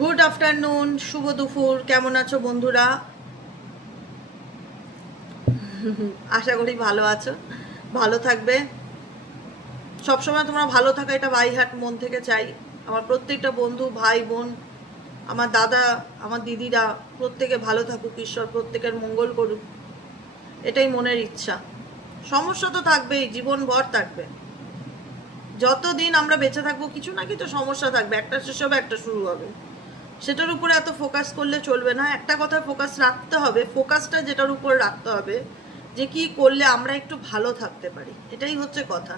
Good afternoon, শুভ দুপুর। কেমন আছো বন্ধুরা? আশা করি ভালো আছো, ভালো থাকবে। সবসময় তোমরা ভালো থাকা, এটা বাইহাট মন থেকে চাই। আমার প্রত্যেকটা বন্ধু, ভাই বোন, আমার দাদা, আমার দিদিরা প্রত্যেকে ভালো থাকুক, ঈশ্বর প্রত্যেকের মঙ্গল করুক, এটাই মনের ইচ্ছা। সমস্যা তো থাকবেই, জীবনভর থাকবে। যতদিন আমরা বেঁচে থাকবো কিছু না কিছু সমস্যা থাকবে, একটা শেষ হবে একটা শুরু হবে। সেটার উপরে এত ফোকাস করলে চলবে না, একটা কথা ফোকাস রাখতে হবে। ফোকাসটা যেটার উপর রাখতে হবে, যে কি করলে আমরা একটু ভালো থাকতে পারি, এটাই হচ্ছে কথা।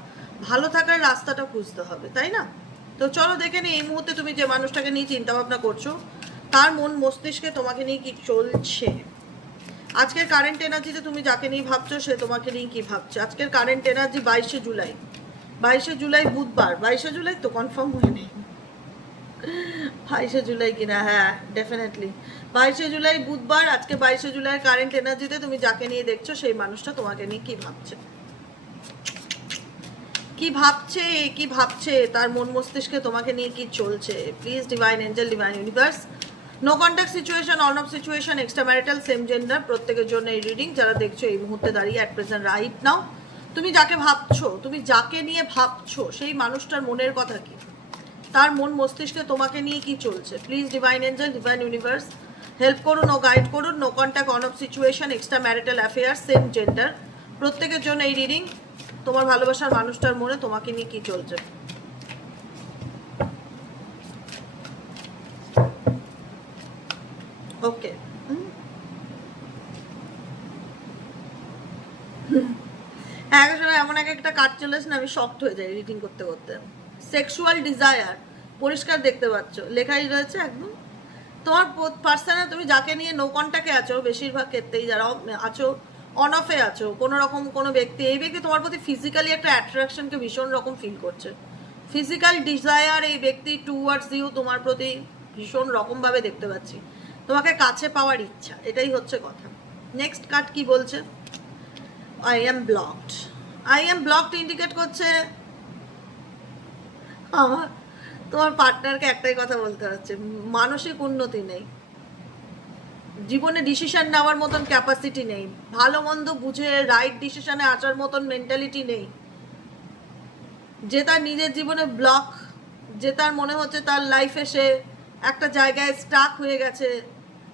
ভালো থাকার রাস্তাটা খুঁজতে হবে, তাই না? তো চলো দেখে নিই, এই মুহূর্তে তুমি যে মানুষটাকে নিয়ে চিন্তা ভাবনা করছো, তার মন মস্তিষ্কে তোমাকে নিয়ে কি চলছে। আজকের কারেন্ট এনার্জিতে তুমি যাকে নিয়ে ভাবছো সে তোমাকে নিয়ে কি ভাবছে। আজকের কারেন্ট এনার্জি 22শে জুলাই, 22শে জুলাই বুধবার। 22শে জুলাই তো কনফার্ম হয়ে নেই, 22শে জুলাই কিনা, হ্যাঁ ডেফিনেটলি 22শে জুলাই বুধবার। আজকে 22শে জুলাই কারেন্ট এনার্জিতে তুমি যাকে নিয়ে দেখছো সেই মানুষটা তোমাকে নিয়ে কি ভাবছে, কি ভাবছে, কি ভাবছে, তার মন মস্তিষ্কে তোমাকে নিয়ে কি চলছে। Please divine angel, divine universe, no contact situation, on off situation, extra marital, same gender, প্রত্যেকের জন্য এই রিডিং। যারা দেখছো এই মুহূর্তে দাঁড়িয়ে, অ্যাট প্রেজেন্ট রাইট নাও, তুমি যাকে ভাবছো, তুমি যাকে নিয়ে ভাবছো সেই মানুষটার মনের কথা কি, তার মন মস্তিষ্কে তোমাকে নিয়ে কি চলছে। Please divine angel, divine universe, help করুন ও গাইড করুন। No contact, on off situation, extra marital affair, same gender, প্রত্যেকের জন্য এই রিডিং। তোমার ভালোবাসার মানুষটার মনে তোমাকে নিয়ে কি চলছে। ওকে, এক সময় এমন একটা কাজ চলেছে না, আমি শক্ট হয়ে যাই রিডিং করতে করতে। সেক্সুয়াল ডিজায়ার পরিষ্কার দেখতে পাচ্ছ, লেখাই রয়েছে একদম। তোমার পার্সনে তুমি যাকে নিয়ে নো কন্ট্যাক্টে আছো, বেশিরভাগ ক্ষেত্রেই যারা আছো অন অফে আছো, কোনো রকম কোনো ব্যক্তি, এই ব্যক্তি তোমার প্রতি ফিজিক্যালি একটা অ্যাট্রাকশনকে ভীষণ রকম ফিল করছে। ফিজিক্যাল ডিজায়ার এই ব্যক্তি টুয়ার্ডস ইউ, তোমার প্রতি ভীষণ রকমভাবে দেখতে পাচ্ছি, তোমাকে কাছে পাওয়ার ইচ্ছা, এটাই হচ্ছে কথা। নেক্সট কার্ড কি বলছে? I am blocked. I am blocked indicate করছে আমার তোমার পার্টনারকে একটাই কথা বলতে হচ্ছে, মানসিক উন্নতি নেই, জীবনে ডিসিশন নেওয়ার মতন ক্যাপাসিটি নেই, ভালো মন্দ বুঝে রাইট ডিসিশনে আসার মতন মেন্টালিটি নেই। যে তার নিজের জীবনে ব্লক, যে তার মনে হচ্ছে তার লাইফে সে একটা জায়গায় স্টাক হয়ে গেছে,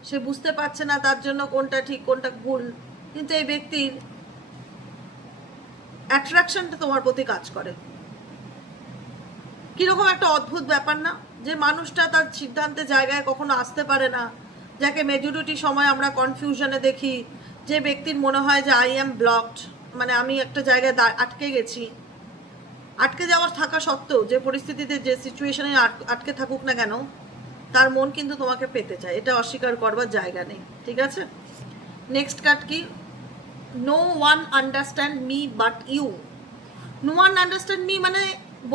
সে বুঝতে পারছে না তার জন্য কোনটা ঠিক কোনটা ভুল। কিন্তু এই ব্যক্তির অ্যাট্রাকশনটা তোমার প্রতি কাজ করে। কীরকম একটা অদ্ভুত ব্যাপার না, যে মানুষটা তার সিদ্ধান্তে জায়গায় কখনো আসতে পারে না, যাকে মেজরিটি সময় আমরা কনফিউশনে দেখি, যে ব্যক্তির মনে হয় যে আই এম ব্লকড, মানে আমি একটা জায়গায় আটকে গেছি। আটকে যাওয়ার থাকা সত্ত্বেও, যে পরিস্থিতিতে যে সিচুয়েশনে আটকে থাকুক না কেন, তার মন কিন্তু তোমাকে পেতে চায়, এটা অস্বীকার করবার জায়গা নেই, ঠিক আছে? নেক্সট কার্ড কি? No one understand me but you. No one understand me মানে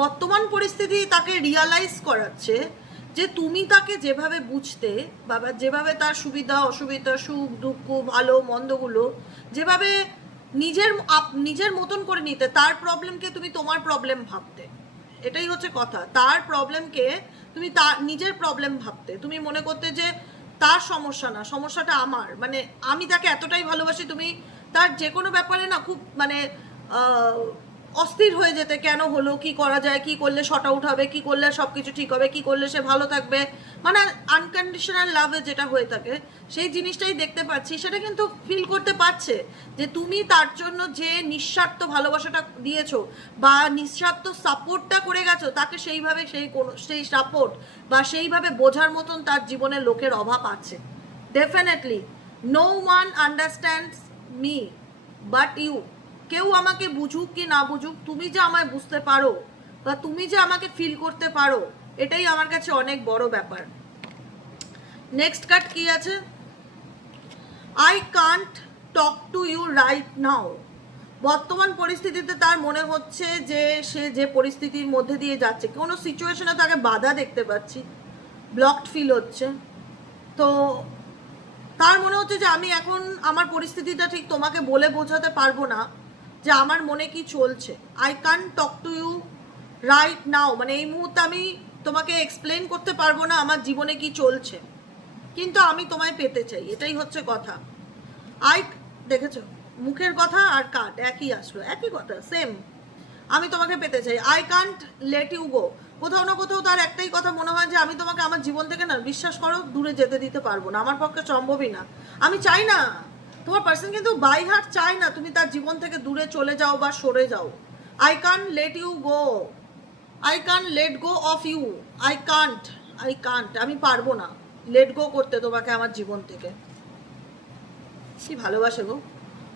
বর্তমান পরিস্থিতি তাকে রিয়ালাইজ করাচ্ছে যে তুমি তাকে যেভাবে বুঝতে, বা যেভাবে তার সুবিধা অসুবিধা, সুখ দুঃখ ভালো মন্দগুলো যেভাবে নিজের নিজের মতন করে নিতে, তার প্রবলেমকে তুমি তোমার প্রবলেম ভাবতে, এটাই হচ্ছে কথা। তার প্রবলেমকে তুমি তার নিজের প্রবলেম ভাবতে, তুমি মনে করতে যে তার সমস্যা না, সমস্যাটা আমার, মানে আমি তাকে এতটাই ভালোবাসি, তুমি তার যে কোনো ব্যাপারে না খুব মানে অস্থির হয়ে যেতে, কেন হলো, কি করা যায়, কি করলে শর্ট আউট হবে, কি করলে সব কিছু ঠিক হবে, কি করলে সে ভালো থাকবে, মানে আনকন্ডিশনাল লাভে যেটা হয়ে থাকে সেই জিনিসটাই দেখতে পাচ্ছি। সেটা কিন্তু ফিল করতে পারছে যে তুমি তার জন্য যে নিঃস্বার্থ ভালোবাসাটা দিয়েছো বা নিঃস্বার্থ সাপোর্টটা করে গেছো, তাকে সেইভাবে সেই সাপোর্ট বা সেইভাবে বোঝার মতন তার জীবনে লোকের অভাব আছে। Definitely no one understands me but you. কেউ আমাকে বুঝুক কি না বুঝুক, তুমি যে আমায় বুঝতে পারো বা তুমি যে আমাকে ফিল করতে পারো, এটাই আমার কাছে অনেক বড় ব্যাপার। নেক্সট কার্ড কি আছে? I can't talk to you right now. বর্তমান পরিস্থিতিতে তার মনে হচ্ছে যে সে যে পরিস্থিতির মধ্যে দিয়ে যাচ্ছে, কোনো সিচুয়েশনে তাকে বাধা দেখতে পাচ্ছি, ব্লকড ফিল হচ্ছে। তো তার মনে হচ্ছে যে আমি এখন আমার পরিস্থিতিটা ঠিক তোমাকে বলে বোঝাতে পারবো না যে আমার মনে কি চলছে। I can talk to you right now, মানে এই মুহূর্তে আমি তোমাকে এক্সপ্লেন করতে পারবো না আমার জীবনে কি চলছে, কিন্তু আমি তোমায় পেতে চাই, এটাই হচ্ছে কথা। দেখেছো মুখের কথা আর কাট একই আসলো, একই কথা, সেম। আমি তোমাকে পেতে চাই, I can't let you go. কোথাও না কোথাও তার একটাই কথা মনে হয় যে আমি তোমাকে আমার জীবন থেকে না, বিশ্বাস করো, দূরে যেতে দিতে পারবো না, আমার পক্ষে সম্ভবই না। আমি চাই না, তোমার পার্সন কিন্তু বাই হার্ট চায় না তুমি তার জীবন থেকে দূরে চলে যাও বা সরে যাও। I can't let you go, I can't let go of you, I can't, আমি পারবো না লেট গো করতে তোমাকে আমার জীবন থেকে। কি ভালোবাসে গো।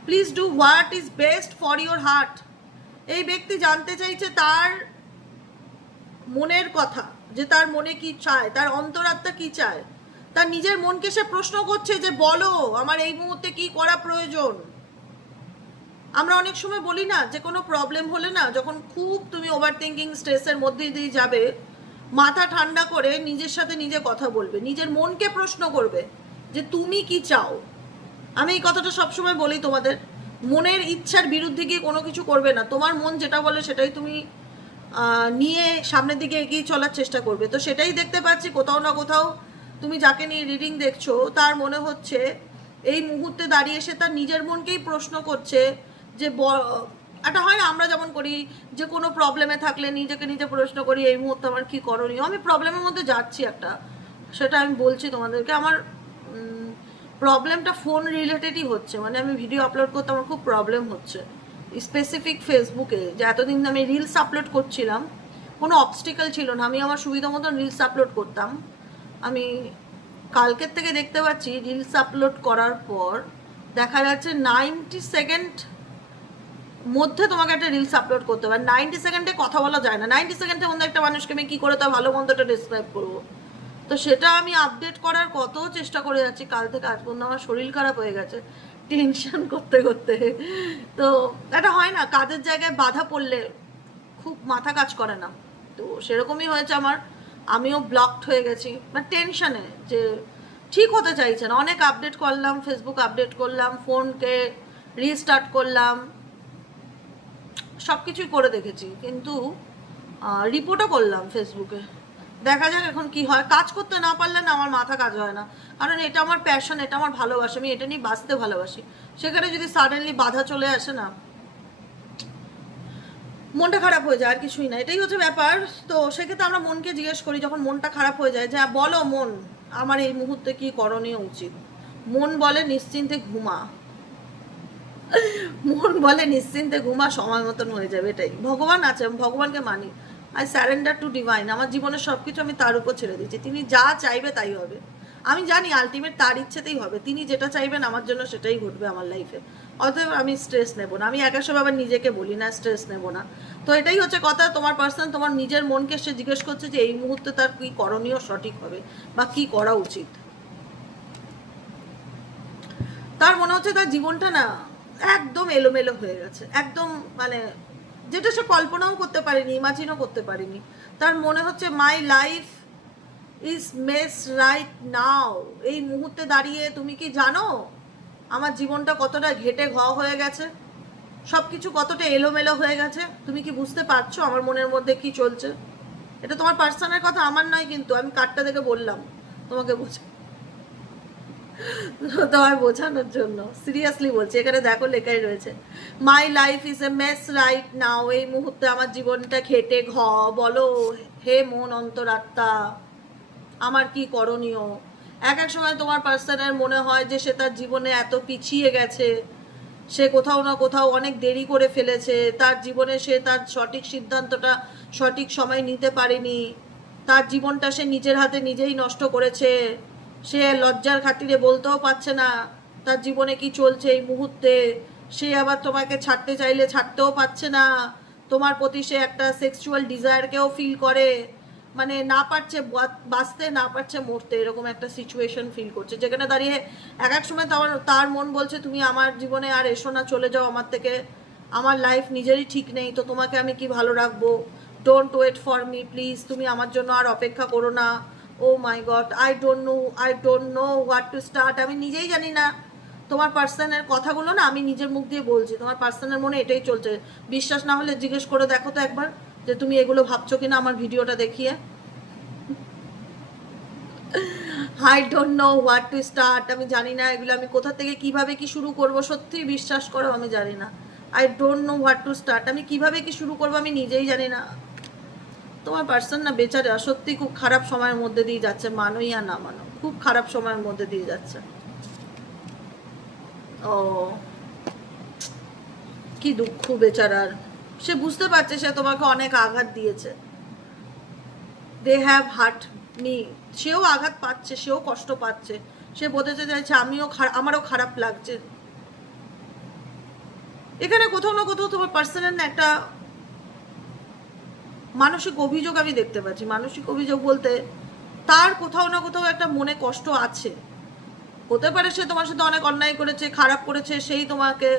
Please do what is best for your heart. এই ব্যক্তি জানতে চাইছে তার মনের কথা, যে তার মনে কি চায়, তার অন্তরাত্মা কি চায়, তার নিজের মনকে সে প্রশ্ন করছে যে বলো আমার এই মুহূর্তে কি করা প্রয়োজন। আমরা অনেক সময় বলি না, যে কোনো প্রবলেম হলে না, যখন খুব তুমি ওভার থিঙ্কিং স্ট্রেসের মধ্যে দিয়ে যাবে, মাথা ঠান্ডা করে নিজের সাথে নিজে কথা বলবে, নিজের মনকে প্রশ্ন করবে যে তুমি কি চাও। আমি এই কথাটা সবসময় বলি তোমাদের, মনের ইচ্ছার বিরুদ্ধে গিয়ে কোনো কিছু করবে না, তোমার মন যেটা বলে সেটাই তুমি নিয়ে সামনের দিকে এগিয়ে চলার চেষ্টা করবে। তো সেটাই দেখতে পাচ্ছি কোথাও না কোথাও তুমি যাকে নিয়ে রিডিং দেখছো তার মনে হচ্ছে এই মুহূর্তে দাঁড়িয়ে সে তার নিজের মনকেই প্রশ্ন করছে যে এটা হয় না, আমরা যেমন করি যে কোনো প্রবলেমে থাকলে নিজেকে নিজে প্রশ্ন করি এই মুহূর্তে আমার কি করণীয়। আমি প্রবলেমের মধ্যে যাচ্ছি একটা, সেটা আমি বলছি তোমাদেরকে, আমার প্রবলেমটা ফোন রিলেটেডই হচ্ছে, মানে আমি ভিডিও আপলোড করতে আমার খুব প্রবলেম হচ্ছে স্পেসিফিক ফেসবুকে। যে এতদিন আমি রিলস আপলোড করছিলাম, কোনো অবস্টিকেল ছিল না, আমি আমার সুবিধা মতন রিলস আপলোড করতাম। আমি কালকের থেকে দেখতে পাচ্ছি রিলস আপলোড করার পর দেখা যাচ্ছে 90 সেকেন্ড মধ্যে তোমাকে একটা রিলস আপলোড করতে হবে। 90 সেকেন্ডে কথা বলা যায় না, 90 সেকেন্ডের মধ্যে একটা মানুষকে আমি কী করে তার ভালো মন্দটা ডিসক্রাইব করবো। তো সেটা আমি আপডেট করার কত চেষ্টা করে যাচ্ছি, কাল থেকে আজ পর্যন্ত আমার শরীর খারাপ হয়ে গেছে টেনশন করতে করতে। তো এটা হয় না, কাজের জায়গায় বাধা পড়লে খুব মাথা কাজ করে না, তো সেরকমই হয়েছে আমার। আমিও ব্লকড হয়ে গেছি মানে টেনশনে, যে ঠিক হতে চাইছে না। অনেক আপডেট করলাম, ফেসবুক আপডেট করলাম, ফোনকে রিস্টার্ট করলাম, সব কিছুই করে দেখেছি, কিন্তু রিপোর্টও করলাম ফেসবুকে। দেখা যাক এখন কি হয়। কাজ করতে না পারলে না আমার মাথা কাজ হয় না, কারণ এটা আমার প্যাশন, এটা আমার ভালোবাসা, আমি এটা নিয়ে বাঁচতে ভালোবাসি। সেখানে যদি সাডেনলি বাধা চলে আসে না, মনটা খারাপ হয়ে যায়, আর কিছুই না, এটাই হচ্ছে ব্যাপার। তো সেক্ষেত্রে আমরা মনকে জিজ্ঞেস করি যখন মনটা খারাপ হয়ে যায়, যে বলো মন আমার এই মুহূর্তে কি করণীয় উচিত। মন বলে নিশ্চিন্তে ঘুমা, মন বলে নিশ্চিন্তে ঘুমা, সময় মতন হয়ে যাবে। এটাই ভগবান আছে, আমি ভগবানকে মানি। I surrender to divine. আমার জীবনের সব কিছু আমি তার উপর ছেড়ে দিচ্ছি, তিনি যা চাইবে তাই হবে। আমি জানি আলটিমেট তার ইচ্ছেতেই হবে, তিনি যেটা চাইবেন আমার জন্য সেটাই ঘটবে আমার লাইফে। অতএব আমি স্ট্রেস নেব না। আমি একা সব আবার নিজেকে বলি না স্ট্রেস নেব না। তো এটাই হচ্ছে কথা, তোমার পার্সন তোমার নিজের মনকে সে জিজ্ঞেস করছে যে এই মুহূর্তে তার কী করণীয় সঠিক হবে বা কী করা উচিত। তার মনে হচ্ছে তার জীবনটা না একদম এলোমেলো হয়ে গেছে, একদম মানে যেটা সে কল্পনাও করতে পারেনি, ইমাজিনও করতে পারেনি। তার মনে হচ্ছে my life is mess right now. এই মুহূর্তে দাঁড়িয়ে তুমি কি জানো আমার জীবনটা কতটা ঘেটে ঘ হয়ে গেছে, সব কিছু কতটা এলোমেলো হয়ে গেছে। তুমি কি বুঝতে পারছো আমার মনের মধ্যে কি চলছে? এটা তোমার পার্সোনাল কথা, আমার নয়, কিন্তু আমি কার্ডটা দেখে বললাম তোমাকে তোমার বোঝানোর জন্য, সিরিয়াসলি বলছি। এখানে দেখো লেখাই রয়েছে মাই life is a mace right now. এই মুহূর্তে আমার জীবনটা ঘেটে ঘ। বলো হে মন অন্তরাত্মা আমার কি করণীয়। এক এক সময় তোমার পার্সনের মনে হয় যে সে তার জীবনে এত পিছিয়ে গেছে, সে কোথাও না কোথাও অনেক দেরি করে ফেলেছে তার জীবনে, সে তার সঠিক সিদ্ধান্তটা সঠিক সময় নিতে পারেনি, তার জীবনটা সে নিজের হাতে নিজেই নষ্ট করেছে। সে লজ্জার খাতিরে বলতেও পারছে না তার জীবনে কি চলছে এই মুহূর্তে। সে আবার তোমাকে ছাড়তে চাইলে ছাড়তেও পারছে না, তোমার প্রতি সে একটা সেক্সুয়াল ডিজায়ারকেও ফিল করে, মানে না পারছে বাঁচতে, না পারছে মরতে, এরকম একটা সিচুয়েশন ফিল করছে। যেখানে দাঁড়িয়ে এক এক সময় তার মন বলছে তুমি আমার জীবনে আর এসো না, চলে যাও আমার থেকে, আমার লাইফ নিজেরই ঠিক নেই, তো তোমাকে আমি কি ভালো রাখবো, don't wait for me please, তুমি আমার জন্য আর অপেক্ষা করো না। Oh my god, I don't know what to start. আমি নিজেই জানি না। তোমার পার্সনের কথাগুলো না আমি নিজের মুখ দিয়ে বলছি, তোমার পার্সনের মনে এটাই চলছে। বিশ্বাস না হলে জিজ্ঞেস করে দেখো তো একবার যে তুমি এগুলো ভাবছো কিনা আমার ভিডিওটা দেখিয়ে। I don't know what to start. আমি জানি না এগুলো আমি কোথা থেকে কিভাবে কি শুরু করব। সত্যি বিশ্বাস করো আমি জানি না। I don't know what to start. আমি কিভাবে কি শুরু করব আমি নিজেই জানি না। তোমার পার্সন না বেচারা সত্যি খুব খারাপ সময়ের মধ্যে দিয়ে যাচ্ছে, মানোই আর না মানো, খুব খারাপ সময়ের মধ্যে দিয়ে যাচ্ছে। ও কি দুঃখ বেচারার। সে বুঝতে পারছে সে তোমাকে অনেক আঘাত দিয়েছে। They have hurt me. সেও আঘাত পাচ্ছে, সেও কষ্ট পাচ্ছে, সে বোঝাতে চাইছে আমারও খারাপ লাগছে। এখানে কোথাও না কোথাও তোমার পার্সনের না একটা মানসিক অভিযোগ আমি দেখতে পাচ্ছি। মানসিক অভিযোগ বলতে তার কোথাও না কোথাও একটা মনে কষ্ট আছে। হতে পারে সে তোমার সাথে অনেক অন্যায় করেছে, খারাপ করেছে, সেই তোমাকে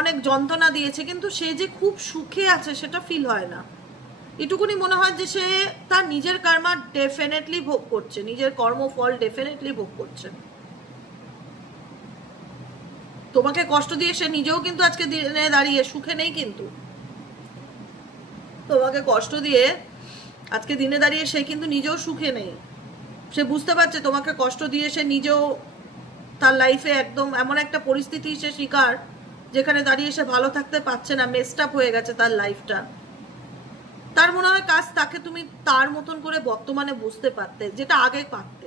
অনেক যন্ত্রণা দিয়েছে, কিন্তু সে যে খুব সুখে আছে সেটা ফিল হয় না। এটুকুনি মনে হয় যে সে তার নিজের কর্মা ডেফিনেটলি ভোগ করছে, নিজের কর্মফল ডেফিনেটলি ভোগ করছে। তোমাকে কষ্ট দিয়ে সে নিজেও কিন্তু আজকে দিনে দাঁড়িয়ে সুখে নেই, কিন্তু তোমাকে কষ্ট দিয়ে আজকে দিনে দাঁড়িয়ে সে কিন্তু নিজেও সুখে নেই। সে বুঝতে পারছে তোমাকে কষ্ট দিয়ে সে নিজেও তার লাইফে একদম এমন একটা পরিস্থিতি সে শিকার, যেখানে দাঁড়িয়ে সে ভালো থাকতে পারছে না, মেসড আপ হয়ে গেছে তার লাইফটা। তার মনে হয় কাজ তাকে তুমি তার মতন করে বর্তমানে বুঝতে পারতে, যেটা আগে পারতে।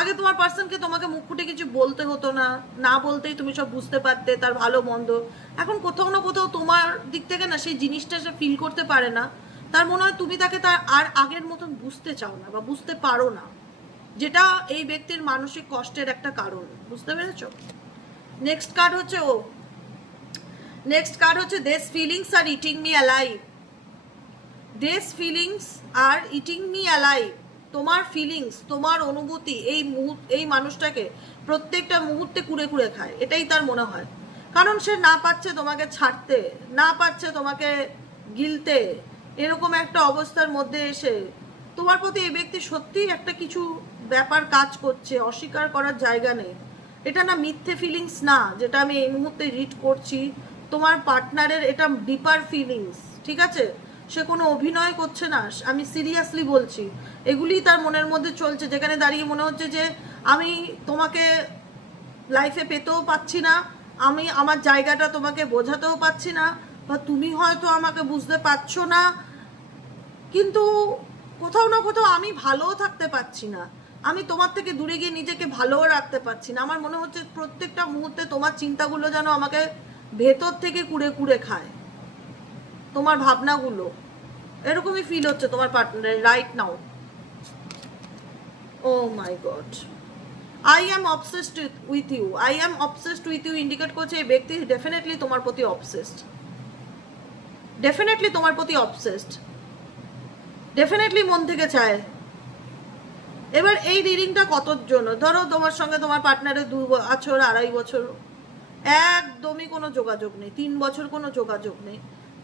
আগে তোমার পার্সনকে তোমাকে মুখ ফুটে কিছু বলতে হতো না, না বলতেই তুমি সব বুঝতে পারতে তার ভালো মন্দ। এখন কোথাও না কোথাও তোমার দিক থেকে না সেই জিনিসটা সে ফিল করতে পারে না। তার মনে হয় তুমি তাকে তার আর আগের মতন বুঝতে চাও না বা বুঝতে পারো না, যেটা এই ব্যক্তির মানসিক কষ্টের একটা কারণ। বুঝতে পেরেছো? নেক্সট কার্ড হচ্ছে this feelings are eating me alive. This feelings are eating me alive. তোমার ফিলিংস, তোমার অনুভূতি এই মানুষটাকে প্রত্যেকটা মুহূর্তে কুড়ে কুড়ে খায়, এটাই তার মনে হয়। কারণ সে না পাচ্ছে তোমাকে ছাড়তে, না পাচ্ছে তোমাকে গিলতে। এরকম একটা অবস্থার মধ্যে এসে তোমার প্রতি এই ব্যক্তি সত্যিই একটা কিছু ব্যাপার কাজ করছে, অস্বীকার করার জায়গা নেই। এটা না মিথ্যে ফিলিংস না, যেটা আমি এই মুহূর্তে রিড করছি। তোমার পার্টনারের এটা ডিপার ফিলিংস, ঠিক আছে? সে কোনো অভিনয় করছে না, আমি সিরিয়াসলি বলছি। এগুলিই তার মনের মধ্যে চলছে, যেখানে দাঁড়িয়ে মনে হচ্ছে যে আমি তোমাকে লাইফে পেতেও পাচ্ছি না, আমি আমার জায়গাটা তোমাকে বোঝাতেও পাচ্ছি না, বা তুমি হয়তো আমাকে বুঝতে পারছো না, কিন্তু কোথাও না কোথাও আমি ভালোও থাকতে পারছি না। আমি তোমার থেকে দূরে গিয়ে নিজেকে ভালোও রাখতে পারছি না। আমার মনে হচ্ছে প্রত্যেকটা মুহূর্তে তোমার চিন্তাগুলো যেন আমাকে ভেতর থেকে কুড়ে কুড়ে খায়, তোমার ভাবনাগুলো। এরকমই ফিল হচ্ছে তোমার পার্টনারের right now. Oh my god, I am obsessed with you. I am obsessed with you indicate করছে এই ব্যক্তি ডেফিনেটলি তোমার প্রতি অবসেসড, ডেফিনেটলি তোমার প্রতি অবসেসড, ডেফিনেটলি মন থেকে চায়। এবার এই রিডিংটা কতর জন্য? ধরো তোমার সঙ্গে তোমার পার্টনারের 2 বছর 2.5 বছর একদমই কোনো যোগাযোগ নেই, 3 বছর কোনো যোগাযোগ নেই।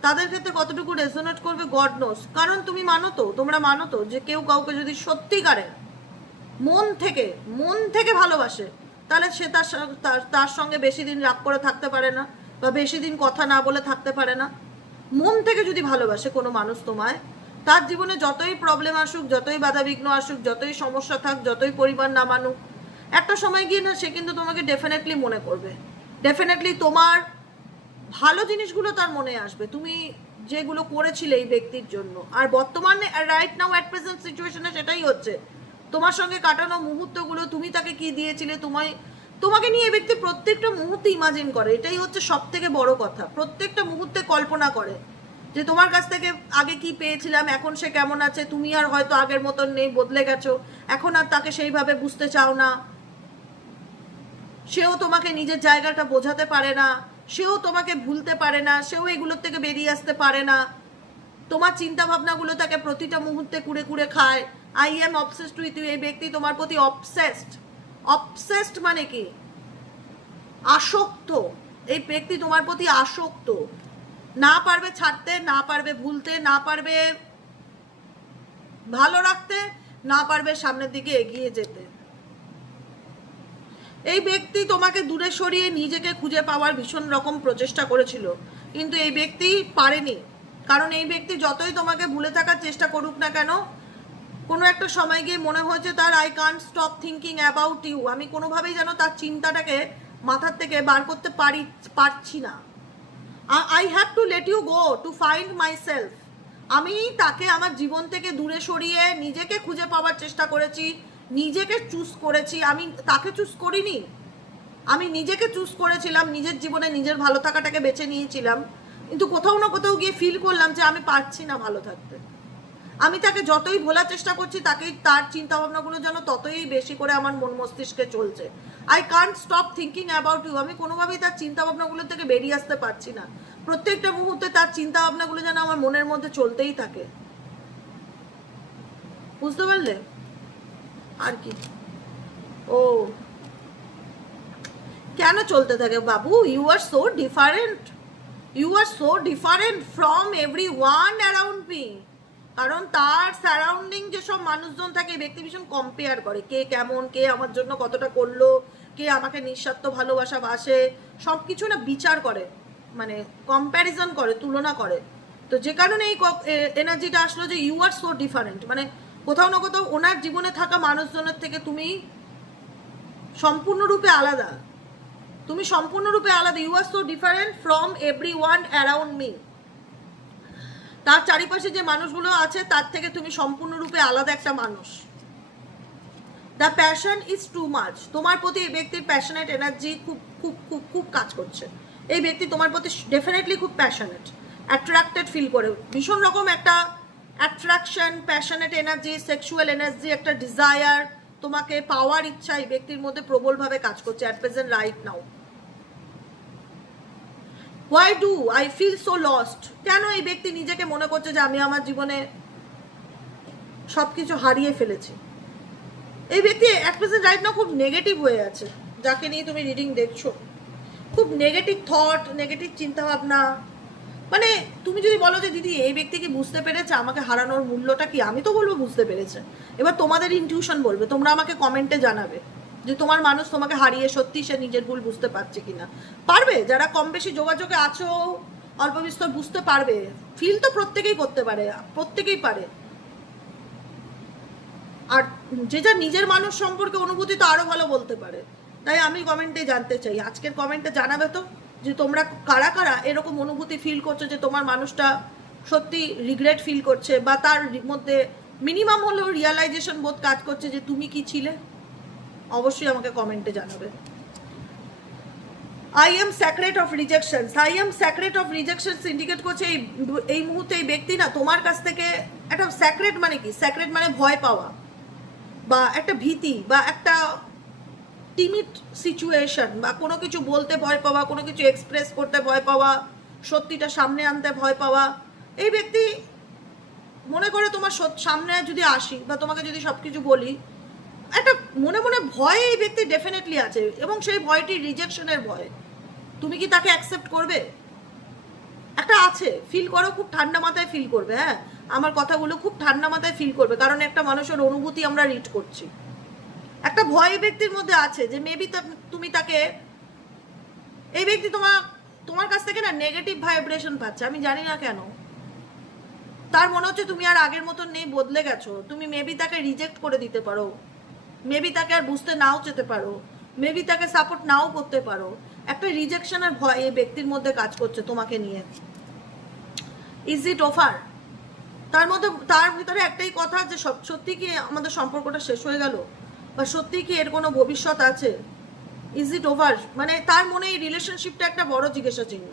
তাদের ক্ষেত্রে কতটুকু রেজোনেট করবে গড নোস। কারণ তুমি মানো তো, তোমরা মানো তো যে কেউ কাউকে যদি সত্যিকারের মন থেকে ভালোবাসে, তাহলে সে তার সঙ্গে বেশি দিন রাগ করে থাকতে পারে না, বা বেশি দিন কথা না বলে থাকতে পারে না। মন থেকে যদি ভালোবাসে কোনো মানুষ তোমায়, তার জীবনে যতই প্রবলেম আসুক, যতই বাধাবিঘ্ন আসুক, যতই সমস্যা থাক, যতই পরিবার না মানুক, একটা সময় গিয়ে না সে কিন্তু তোমাকে ডেফিনেটলি মনে করবে। ডেফিনেটলি তোমার ভালো জিনিসগুলো তার মনে আসবে, তুমি যেগুলো করেছিলে এই ব্যক্তির জন্য। আর বর্তমানে রাইট নাও অ্যাট প্রেজেন্ট সিচুয়েশনে সেটাই হচ্ছে। তোমার সঙ্গে কাটানো মুহূর্তগুলো, তুমি তাকে কি দিয়েছিলে, তোমাকে নিয়ে এই ব্যক্তি প্রত্যেকটা মুহূর্তে ইমাজিন করে। এটাই হচ্ছে সব থেকে বড় কথা। প্রত্যেকটা মুহূর্তে কল্পনা করে যে তোমার কাছ থেকে আগে কি পেয়েছিলাম, এখন সে কেমন আছে, তুমি আর হয়তো আগের মতন নেই, বদলে গেছো, এখন আর তাকে সেইভাবে বুঝতে চাও না, সেও তোমাকে নিজের জায়গাটা বোঝাতে পারে না, সেও তোমাকে ভুলতে পারে না, সেও এগুলোর থেকে বেরিয়ে আসতে পারে না। তোমার চিন্তা ভাবনাগুলো তাকে প্রতিটা মুহূর্তে কুড়ে কুড়ে খায়। I am obsessed with you, এই ব্যক্তি তোমার প্রতি অবসেসড। অবসেসড মানে কি? আসক্ত। এই ব্যক্তি তোমার প্রতি আসক্ত, না পারবে ছাড়তে, না পারবে ভুলতে, না পারবে ভালো রাখতে, না পারবে সামনের দিকে এগিয়ে যেতে। এই ব্যক্তি তোমাকে দূরে সরিয়ে নিজেকে খুঁজে পাওয়ার ভীষণ রকম প্রচেষ্টা করেছিল, কিন্তু এই ব্যক্তি পারেনি। কারণ এই ব্যক্তি যতই তোমাকে ভুলে থাকার চেষ্টা করুক না কেন, কোনো একটা সময় গিয়ে মনে হয়েছে তার I can't stop thinking about you, আমি কোনোভাবেই যেন তার চিন্তাটাকে মাথার থেকে বার করতে পারছি না। I have to let you go to find myself. আমি তাকে আমার জীবন থেকে দূরে সরিয়ে নিজেকে খুঁজে পাওয়ার চেষ্টা করেছি, নিজেকে চুজ করেছি। আমি তাকে চুজ করিনি, আমি নিজেকে চুজ করেছিলাম, নিজের জীবনে নিজের ভালো থাকাটাকে বেছে নিয়েছিলাম। কিন্তু কোথাও না কোথাও গিয়ে ফিল করলাম যে আমি পারছি না ভালো থাকতে। আমি তাকে যতই ভোলার চেষ্টা করছি তাকেই তার চিন্তা ভাবনাগুলো যেন ততই বেশি করে আমার মন মস্তিষ্কে চলছে। I can't stop thinking about you. আমি কোনোভাবেই তার চিন্তা ভাবনাগুলো থেকে বেরিয়ে আসতে পারছি না। প্রত্যেকটা মুহূর্তে তার চিন্তা ভাবনাগুলো যেন আমার মনের মধ্যে চলতেই থাকে। বুঝতে পারলে? আর কি ও কেন চলতে থাকে বাবু? You are so different, you are so different from everyone around me. কারণ তার সারাউন্ডিং যেসব মানুষজন থাকে ব্যক্তি ভীষণ কম্পেয়ার করে, কে কেমন, কে আমার জন্য কতটা করলো, কে আমাকে নিঃস্বার্থ ভালোবাসা বাসে, সব কিছু না বিচার করে, মানে কম্প্যারিজন করে, তুলনা করে। তো যে কারণে এই এনার্জিটা আসলো যে ইউ আর সো ডিফারেন্ট, মানে কোথাও না কোথাও ওনার জীবনে থাকা মানুষজনের থেকে তুমি সম্পূর্ণরূপে আলাদা, তুমি সম্পূর্ণরূপে আলাদা। You are so different from everyone around me. তার চারিপাশে যে মানুষগুলো আছে তার থেকে তুমি সম্পূর্ণরূপে আলাদা একটা মানুষ। The passion is too much. তোমার প্রতি এই ব্যক্তির প্যাশনেট এনার্জি খুব খুব খুব খুব কাজ করছে। এই ব্যক্তি তোমার প্রতি ডেফিনেটলি খুব প্যাশনেট, অ্যাট্রাক্টেড ফিল করে, ভীষণ রকম একটা attraction, passionate energy, sexual energy, একটা ডিজায়ার, তোমাকে পাওয়ার ইচ্ছা এই ব্যক্তির মধ্যে প্রবলভাবে কাজ করছে at present right now. Why do I feel so lost? কেন এই ব্যক্তি নিজেকে মনে করছে যে আমি আমার জীবনে সবকিছু হারিয়ে ফেলেছি? এই ব্যক্তি অ্যাট প্রেজেন্ট রাইট নাও খুব নেগেটিভ হয়ে আছে। যাকে নিয়ে তুমি রিডিং দেখছো, খুব নেগেটিভ থট, নেগেটিভ চিন্তাভাবনা। মানে তুমি যদি বলো যে দিদি এই ব্যক্তি কি বুঝতে পেরেছে আমাকে হারানোর মূল্যটা কি, আমি তো বলবো বুঝতে পেরেছে। এবার তোমাদের ইনটিউশন বলবে, তোমরা আমাকে কমেন্টে জানাবে যে তোমার মানুষ তোমাকে হারিয়ে সত্যি সে নিজের ভুল বুঝতে পারছে কিনা। পারবে, যারা কম বেশি যোগাযোগে আছো অল্প বিস্তর বুঝতে পারবে। ফিল তো প্রত্যেকেই করতে পারে, প্রত্যেকেই পারে। আর যে যা নিজের মানুষ সম্পর্কে অনুভূতি তো আরো ভালো বলতে পারে। তাই আমি কমেন্টে জানতে চাই, আজকের কমেন্টে জানাবে তো যে তোমরা কারা কারা এরকম অনুভূতি ফিল করছো যে তোমার মানুষটা সত্যি রিগ্রেট ফিল করছে, বা তার মধ্যে মিনিমাম হলেও রিয়ালাইজেশন বোধ কাজ করছে যে তুমি কি ছিলে। অবশ্যই আমাকে কমেন্টে জানাবে। I am scared of rejections. I am scared of rejections indicate করছে এই মুহূর্তে এই ব্যক্তি না তোমার কাছ থেকে একটা স্যাক্রেট, মানে কি স্যাক্রেট মানে ভয় পাওয়া বা একটা ভীতি বা একটা টিমিড সিচুয়েশন, বা কোনো কিছু বলতে ভয় পাওয়া, কোনো কিছু এক্সপ্রেস করতে ভয় পাওয়া, সত্যিটা সামনে আনতে ভয় পাওয়া। এই ব্যক্তি মনে করে তোমার সামনে যদি আসি বা তোমাকে যদি সব কিছু বলি, একটা মনে মনে ভয় এই ব্যক্তি ডেফিনেটলি আছে, এবং সেই ভয়টি রিজেকশনের ভয়। তুমি কি তাকে অ্যাকসেপ্ট করবে? একটা আছে, ফিল করো, খুব ঠান্ডা মাথায় ফিল করবে। হ্যাঁ, আমার কথাগুলো খুব ঠান্ডা মাথায় ফিল করবে, কারণ একটা মানুষের অনুভূতি আমরা রিড করছি। একটা ভয় এই ব্যক্তির মধ্যে আছে যে মেবি তুমি তাকে, এই ব্যক্তি তোমার কাছ থেকে না নেগেটিভ ভাইব্রেশন পাচ্ছে, আমি জানি না কেন। তার মনে হচ্ছে তুমি আর আগের মতন নেই, বদলে গেছো। তুমি মেবি তাকে রিজেক্ট করে দিতে পারো, মেবি তাকে আর বুঝতে নাও চেতে পারো, মেবি তাকে সাপোর্ট নাও করতে পারো। একটা রিজেকশনের ভয় এই ব্যক্তির মধ্যে কাজ করছে তোমাকে নিয়ে। Is it over? তার ভিতরে একটাই কথা, যে সত্যি কি আমাদের সম্পর্কটা শেষ হয়ে গেল, বা সত্যি কি এর কোনো ভবিষ্যৎ আছে? Is it over? মানে তার মনে এই রিলেশনশিপটা একটা বড় জিজ্ঞাসা চিহ্ন।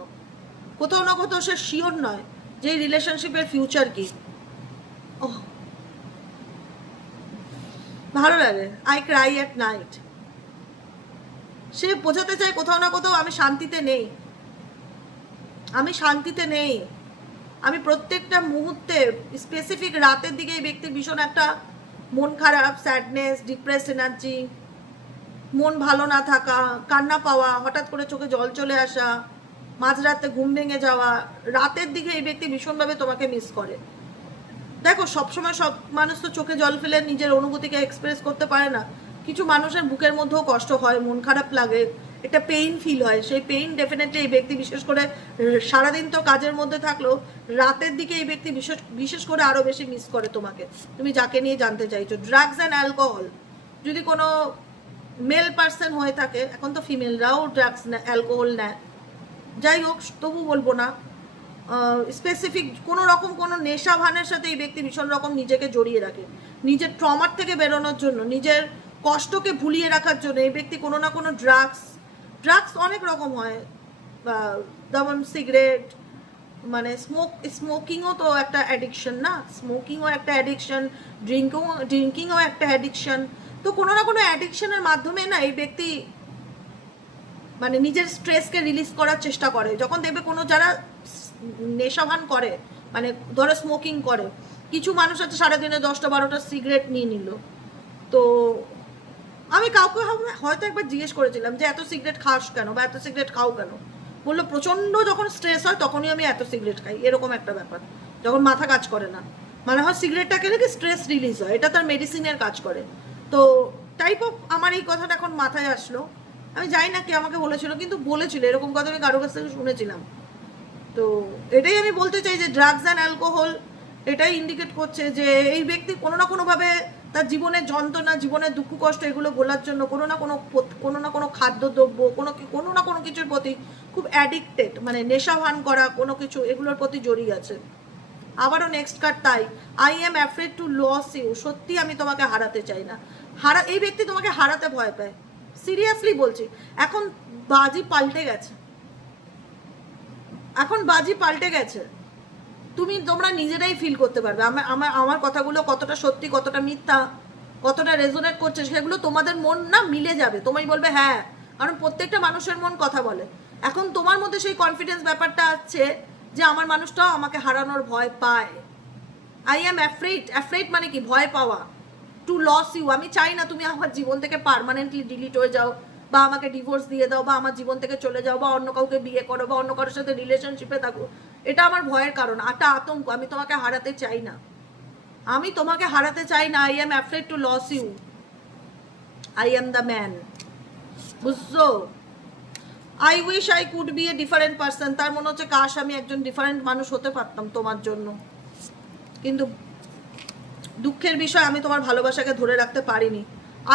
কোথাও না কোথাও সে শিওর নয় যে এই রিলেশনশিপের ফিউচার কি। ওহ, ভালো লাগে। I cry at night. সে বোঝাতে চায় কোথাও না কোথাও আমি শান্তিতে নেই, আমি শান্তিতে নেই। আমি প্রত্যেকটা মুহূর্তে স্পেসিফিক রাতের দিকে এই ব্যক্তির ভীষণ একটা মন খারাপ, স্যাডনেস, ডিপ্রেস এনার্জি, মন ভালো না থাকা, কান্না পাওয়া, হঠাৎ করে চোখে জল চলে আসা, মাঝরাতে ঘুম ভেঙে যাওয়া। রাতের দিকে এই ব্যক্তি ভীষণভাবে তোমাকে মিস করে। দেখো, সবসময় সব মানুষ তো চোখে জল ফেলে নিজের অনুভূতিকে এক্সপ্রেস করতে পারে না। কিছু মানুষের বুকের মধ্যেও কষ্ট হয়, মন খারাপ লাগে, একটা পেইন ফিল হয়, সেই পেইন ডেফিনেটলি এই ব্যক্তি বিশেষ করে সারাদিন তো কাজের মধ্যে থাকলেও রাতের দিকে এই ব্যক্তি বিশেষ করে আরও বেশি মিস করে তোমাকে, তুমি যাকে নিয়ে জানতে চাইছো। ড্রাগস অ্যান্ড অ্যালকোহল, যদি কোনো মেল পার্সন হয়ে থাকে, এখন তো ফিমেলরাও ড্রাগস অ্যালকোহল নেয়, যাই হোক তবু বলবো না, স্পেসিফিক কোনো রকম কোনো নেশা ভানের সাথে এই ব্যক্তি ভীষণ রকম নিজেকে জড়িয়ে রাখে, নিজের ট্রমার থেকে বেরোনোর জন্য, নিজের কষ্টকে ভুলিয়ে রাখার জন্য এই ব্যক্তি কোনো না কোনো ড্রাগস অনেক রকম হয়, যেমন সিগারেট, মানে স্মোকিংও তো একটা অ্যাডিকশন না, স্মোকিংও একটা অ্যাডিকশন, ড্রিঙ্কিংও একটা অ্যাডিকশন। তো কোনো না কোনো অ্যাডিকশনের মাধ্যমে না এই ব্যক্তি মানে নিজের স্ট্রেসকে রিলিজ করার চেষ্টা করে। যখন দেখবে কোনো যারা নেশাভান করে, মানে ধরো স্মোকিং করে, কিছু মানুষ আছে সারাদিনে 10টা-12টা সিগারেট নিয়ে নিল। তো আমি কাউকে হয়তো একবার জিজ্ঞেস করেছিলাম যে এত সিগারেট খাস কেন বা এত সিগারেট খাও কেন, বললো প্রচণ্ড যখন স্ট্রেস হয় তখনই আমি এত সিগারেট খাই, এরকম একটা ব্যাপার, যখন মাথা কাজ করে না, মানে হয় সিগারেটটা খেলে কি স্ট্রেস রিলিজ হয়, এটা তার মেডিসিনের কাজ করে। তো টাইপ অফ আমার এই কথাটা এখন মাথায় আসলো, আমি জানি না কে আমাকে বলেছিল, কিন্তু বলেছিল এরকম কথা, আমি কারো কাছ থেকে শুনেছিলাম। তো এটাই আমি বলতে চাই যে ড্রাগস অ্যান্ড অ্যালকোহল এটাই ইন্ডিকেট করছে যে এই ব্যক্তি কোনো না কোনোভাবে তার জীবনের যন্ত্রণা, জীবনের দুঃখ কষ্ট এগুলো ভোলার জন্য কোনো না কোনো খাদ্যদ্রব্য, কোনো না কোনো কিছুর প্রতি খুব অ্যাডিক্টেড, মানে নেশাভান করা কোনো কিছু, এগুলোর প্রতি জড়িয়ে আছে। আবারও নেক্সট কার্ড তাই, I am afraid to lose you, সত্যি আমি তোমাকে হারাতে চাই না। এই ব্যক্তি তোমাকে হারাতে ভয় পায়, সিরিয়াসলি বলছি। এখন বাজি পাল্টে গেছে, এখন বাজি পাল্টে গেছে, তোমরা নিজেরাই ফিল করতে পারবে আমার কথাগুলো কতটা সত্যি, কতটা মিথ্যা, কতটা রেজোনেট করছে, সেগুলো তোমাদের মন না মিলে যাবে, তোমায় বলবে হ্যাঁ, কারণ প্রত্যেকটা মানুষের মন কথা বলে। এখন তোমার মধ্যে সেই কনফিডেন্স ব্যাপারটা আছে যে আমার মানুষটাও আমাকে হারানোর ভয় পায়। আই অ্যাম অ্যাফ্রেড মানে কি, ভয় পাওয়া, টু লস ইউ, আমি চাই না তুমি আমার জীবন থেকে পার্মানেন্টলি ডিলিট হয়ে যাও, বা আমাকে ডিভোর্স দিয়ে দাও, বা আমার জীবন থেকে চলে যাও, বা অন্য কাউকে বিয়ে করো, বা অন্য কারোর সাথে রিলেশনশিপে থাকো। এটা আমার ভয়ের কারণ, একটা আতঙ্ক, আমি তোমাকে হারাতে চাই না, আমি তোমাকে হারাতে চাই না। I am afraid to lose you, I am the man, বুঝছো? I wish I could be a different person, তার মনে হচ্ছে কাশ আমি একজন ডিফারেন্ট মানুষ হতে পারতাম তোমার জন্য, কিন্তু দুঃখের বিষয় আমি তোমার ভালোবাসাকে ধরে রাখতে পারিনি।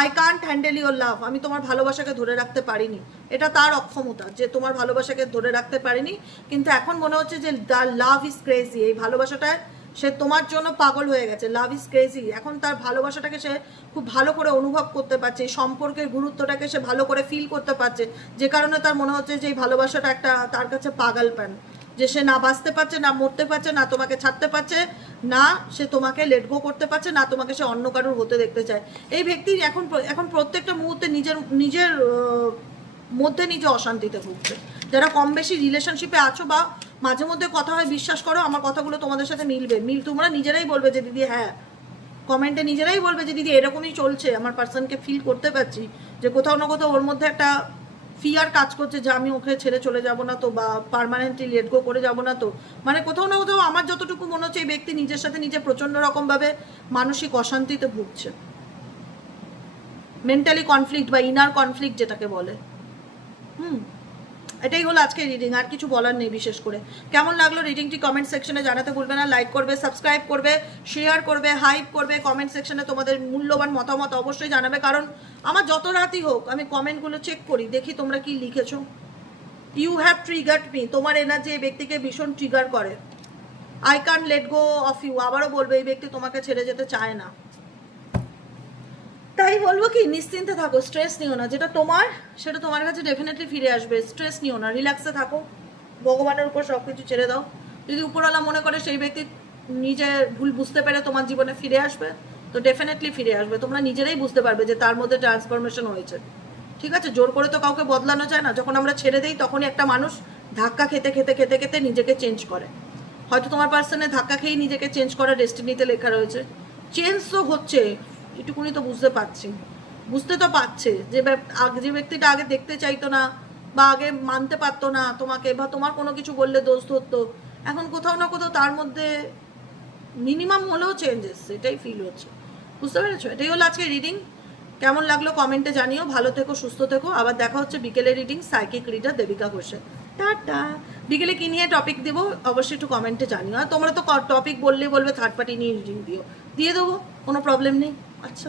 আই কান্ট হ্যান্ডেল ইউর লাভ, আমি তোমার ভালোবাসাকে ধরে রাখতে পারিনি, এটা তার অক্ষমতা যে তোমার ভালোবাসাকে ধরে রাখতে পারিনি। কিন্তু এখন মনে হচ্ছে যে দ্য লাভ ইজ ক্রেজি, এই ভালোবাসাটায় সে তোমার জন্য পাগল হয়ে গেছে, লাভ ইজ ক্রেজি। এখন তার ভালোবাসাটাকে সে খুব ভালো করে অনুভব করতে পারছে, এই সম্পর্কের গুরুত্বটাকে সে ভালো করে ফিল করতে পারছে, যে কারণে তার মনে হচ্ছে যে এই ভালোবাসাটা একটা তার কাছে পাগল প্যান, যে সে না বাঁচতে পারছে, না মরতে পারছে, না তোমাকে ছাড়তে পারছে, না সে তোমাকে লেট গো করতে পারছে, না তোমাকে সে অন্য কারোর হতে দেখতে চায়। এই ব্যক্তি এখন প্রত্যেকটা মুহূর্তে নিজের মধ্যে নিজে অশান্তিতে ভুগছে। যারা কম বেশি রিলেশনশিপে আছো বা মাঝে মধ্যে কথা হয়, বিশ্বাস করো আমার কথাগুলো তোমাদের সাথে মিলবে, তোমরা নিজেরাই বলবে যে দিদি হ্যাঁ, কমেন্টে নিজেরাই বলবে যে দিদি এরকমই চলছে, আমার পার্সনকে ফিল করতে পারছি যে কোথাও না কোথাও ওর মধ্যে একটা ফিয়ার কাজ করছে যে আমি ওকে ছেড়ে চলে যাব না তো, বা পার্মানেন্টলি লেট গো করে যাব না তো, মানে কোথাও না কোথাও আমার যতটুকু মনে হচ্ছে এই ব্যক্তি নিজের সাথে নিজে প্রচণ্ড রকমভাবে মানসিক অশান্তিতে ভুগছে, মেন্টালি কনফ্লিক্ট বা ইনার কনফ্লিক্ট যেটাকে বলে। এটাই হলো আজকে রিডিং, আর কিছু বলার নেই বিশেষ করে। কেমন লাগলো রিডিংটি কমেন্ট সেকশনে জানাতে ভুলবে না, লাইক করবে, সাবস্ক্রাইব করবে, শেয়ার করবে, হাইপ করবে, কমেন্ট সেকশনে তোমাদের মূল্যবান মতামত অবশ্যই জানাবে, কারণ আমার যত রাতই হোক আমি কমেন্টগুলো চেক করি, দেখি তোমরা কি লিখেছো। ইউ হ্যাভ ট্রিগার্ড মি, তোমার এনার্জি এই ব্যক্তিকে ভীষণ ট্রিগার করে। I can let go of you, আবারও বলবে এই ব্যক্তি তোমাকে ছেড়ে যেতে চায় না। তাই বলবো কি, নিশ্চিন্তে থাকো, স্ট্রেস নিও না, যেটা তোমার সেটা তোমার কাছে ডেফিনেটলি ফিরে আসবে, স্ট্রেস নিও না, রিল্যাক্সে থাকো, ভগবানের উপর সব কিছু ছেড়ে দাও। যদি উপরওয়ালা মনে করে সেই ব্যক্তি নিজে ভুল বুঝতে পেরে তোমার জীবনে ফিরে আসবে, তো ডেফিনেটলি ফিরে আসবে, তোমরা নিজেরাই বুঝতে পারবে যে তার মধ্যে ট্রান্সফরমেশন হয়েছে। ঠিক আছে, জোর করে তো কাউকে বদলানো যায় না, যখন আমরা ছেড়ে দিই তখনই একটা মানুষ ধাক্কা খেতে খেতে খেতে খেতে নিজেকে চেঞ্জ করে। হয়তো তোমার পার্সনের ধাক্কা খেয়েই নিজেকে চেঞ্জ করার ডেস্টিনিতে লেখা রয়েছে, চেঞ্জ তো হচ্ছে, এটুকুনি তো বুঝতে তো পারছে যে ব্যক্তিটা আগে দেখতে চাইতো না, বা আগে মানতে পারতো না তোমাকে, বা তোমার কোনো কিছু বললে দোষ ধরতো, এখন কোথাও না কোথাও তার মধ্যে মিনিমাম হলেও চেঞ্জ এসছে, এটাই ফিল হচ্ছে, বুঝতে পেরেছো? এটাই হলো আজকে রিডিং। কেমন লাগলো কমেন্টে জানিও। ভালো থেকো, সুস্থ থেকো। আবার দেখা হচ্ছে বিকেলে রিডিং, সাইকিক রিডার দেবিকা ঘোষে। টাটা। বিকেলে কি নিয়ে টপিক দেবো অবশ্যই একটু কমেন্টে জানিও। আর তোমরা তো টপিক বললে বলবে থার্ড পার্টি নিয়ে রিডিং দিয়ে দেবো, কোনো প্রবলেম নেই। আচ্ছা।